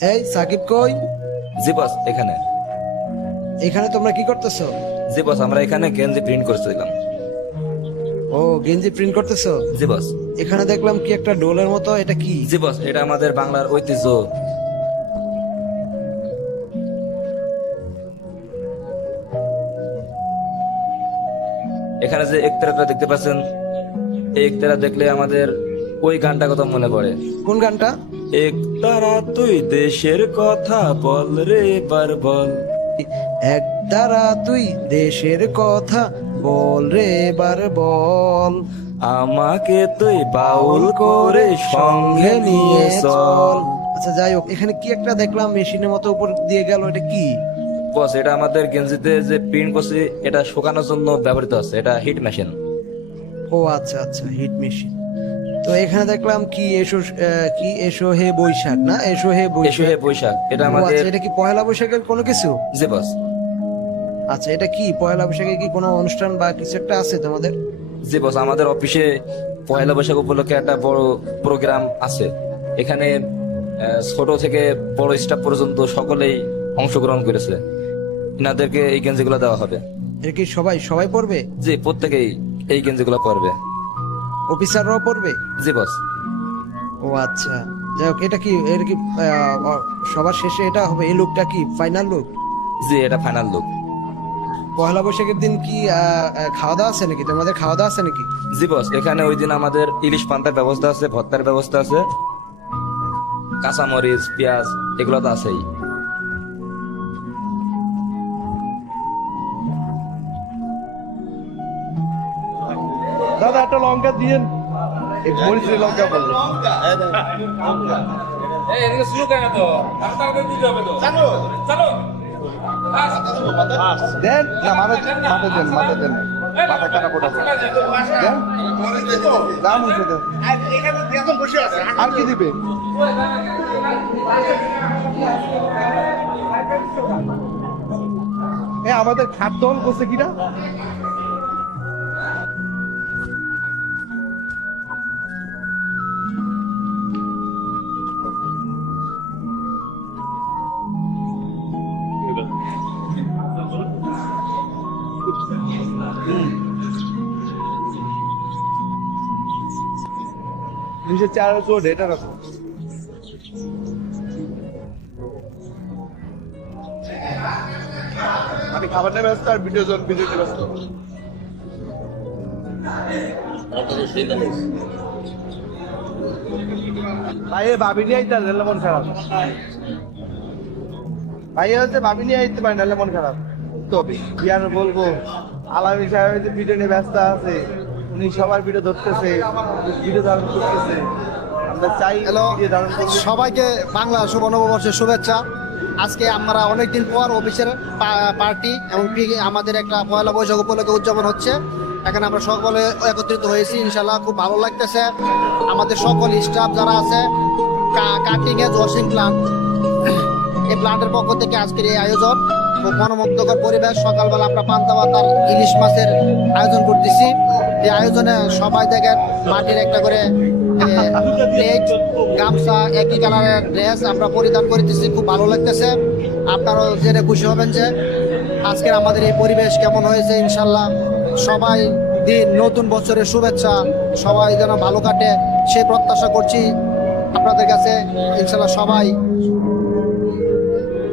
এই সাকিব কই? জি বস, এখানে। এখানে তোমরা কি করতেছো? জি বস, আমরা এখানে গেঞ্জি প্রিন্ট করছিলাম। ও, গেঞ্জি প্রিন্ট করতেছো? জি বস। এখানে দেখলাম কি একটা ডোলের মতো, এটা কি? জি বস, এটা আমাদের বাংলার ঐতিহ্য। এখানে যে একতারাটা দেখতে পাচ্ছেন, এই একতারা দেখলে আমাদের ওই গানটা কথা মনে পড়ে। কোন গানটা? একতারা তুই দেশের কথা বল রে এবার বল। এক তারা তুই দেশের কথা বল রে এবার বল। আমাকে তুই বাউল করে সঙ্গে নিয়ে চল। আচ্ছা, যাই হোক, এখানে কি একটা দেখলাম মেশিনের মতো উপর দিয়ে গেল, এটা কি? বস, এটা আমাদের গেঞ্জিতে যে প্রিন্ট করছি, এটা শুকানোর জন্য ব্যবহৃত আছে। এটা হিট মেশিন। ও আচ্ছা আচ্ছা, হিট মেশিন। তো এখানে দেখলাম কি এসো, কি এসো হে বৈশাখ, না এসো হে এসো বৈশাখ। হে বৈশাখ, এটা ও আমাদের। আচ্ছা, এটা কি পয়লা বৈশাখের কোনো কিছু? জি বস। আচ্ছা, এটা কি পয়লা বৈশাখে কি কোনো অনুষ্ঠান বা কিছু একটা আছে তোমাদের? জি বস, আমাদের অফিসে পয়লা বৈশাখ উপলক্ষে একটা বড় প্রোগ্রাম আছে। এখানে ছোট থেকে বড় স্টাফ পর্যন্ত সকলেই অংশগ্রহণ করেছে। ইনাদেরকে এই গেঞ্জিগুলো দেওয়া হবে। এটা কি সবাই সবাই পড়বে? জি, প্রত্যেকেই এই গেঞ্জিগুলো পরবে। অফিসাররাও পড়বে? জি বস। ও আচ্ছা, যাই হোক, এটা কি সবার শেষে এটা হবে? এই লুকটা কি ফাইনাল লুক? জি, এটা ফাইনাল লুক। পয়লা বৈশাখের দিন কি খাওয়া দাওয়া আছে নাকি? তোমাদের খাওয়া দাওয়া আছে নাকি? জি বস, এখানে ওই দিন আমাদের ইলিশ পান্তার ব্যবস্থা আছে, ভর্তার ব্যবস্থা আছে, কাঁচামরিচ, পেঁয়াজ, এগুলো তো আছেই। দাদা একটা লঙ্কা দিয়েন, এই মরিচের লঙ্কা বলবে। দেন না, মাথা দেন, মাথা দেন, মাথা কাটা পোটা দেন, দাম হয়েছে দেন। আর কি দিবে? আমাদের খাদ্য হল করছে কিনা? নিচে চার জোর এটা রাখো। আমি খাবার নিয়ে ব্যস্ত আর ভিডিওতে ব্যস্ত। ভাই ভাবি নিয়ে আইতে নাহলে মন খারাপ। ভাই হচ্ছে ভাবি নিয়ে আইতে পারি নাহলে মন খারাপ। তবে কি আর বলবো, আলামী সাহেব ভিডিও নিয়ে ব্যস্ত আছে, উনি সবার ভিডিও ধরতেছে, ভিডিও ধারণ করতেছে। আমরা চাই ভিডিও ধারণ করতে। সবাইকে বাংলা শুভ নববর্ষের শুভেচ্ছা। আজকে আমরা অনেকদিন পর অফিসের পার্টি এবং আমাদের একটা পয়লা বৈশাখ উপলক্ষে উদযাপন হচ্ছে। এখানে আমরা সকলে একত্রিত হয়েছি, ইনশাল্লাহ খুব ভালো লাগতেছে। আমাদের সকল স্টাফ যারা আছে, কাটিং এজ ওয়াশিং প্লান্ট, এই প্লান্টের পক্ষ থেকে আজকের এই আয়োজন খুব মনোমুগ্ধকর পরিবেশ। সকালবেলা আমরা পান্তা ভাত আর ইলিশ মাছের আয়োজন করতেছি। এই আয়োজনে সবাই দেখেন মাটির একটা করে প্লেট, গামছা, একই কালারের ড্রেস আমরা পরিধান করতেছি, খুব ভালো লাগতেছে। আপনারাও জেনে খুশি হবেন যে আজকের আমাদের এই পরিবেশ কেমন হয়েছে। ইনশাল্লাহ সবাই দিন নতুন বছরের শুভেচ্ছা, সবাই যেন ভালো কাটে সেই প্রত্যাশা করছি আপনাদের কাছে। ইনশাল্লাহ সবাই